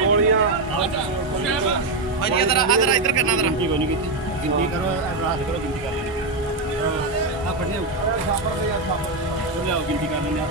ਗੋਲੀਆਂ ਭਾਜੀ ਇਧਰ ਇੱਧਰ ਕਰਨਾ ਇਧਰ ਗਿਣਤੀ ਕੋਈ ਨਹੀਂ ਕੀਤੀ ਗਿਣਤੀ ਕਰੋ ਰਾਤ ਕਰੋ ਗਿਣਤੀ ਕਰ ਲੈਣੀ ਆ ਫੜਿਓ ਲਿਆਓ ਗਿਣਤੀ ਕਰ ਲੈਂਦੇ ਆ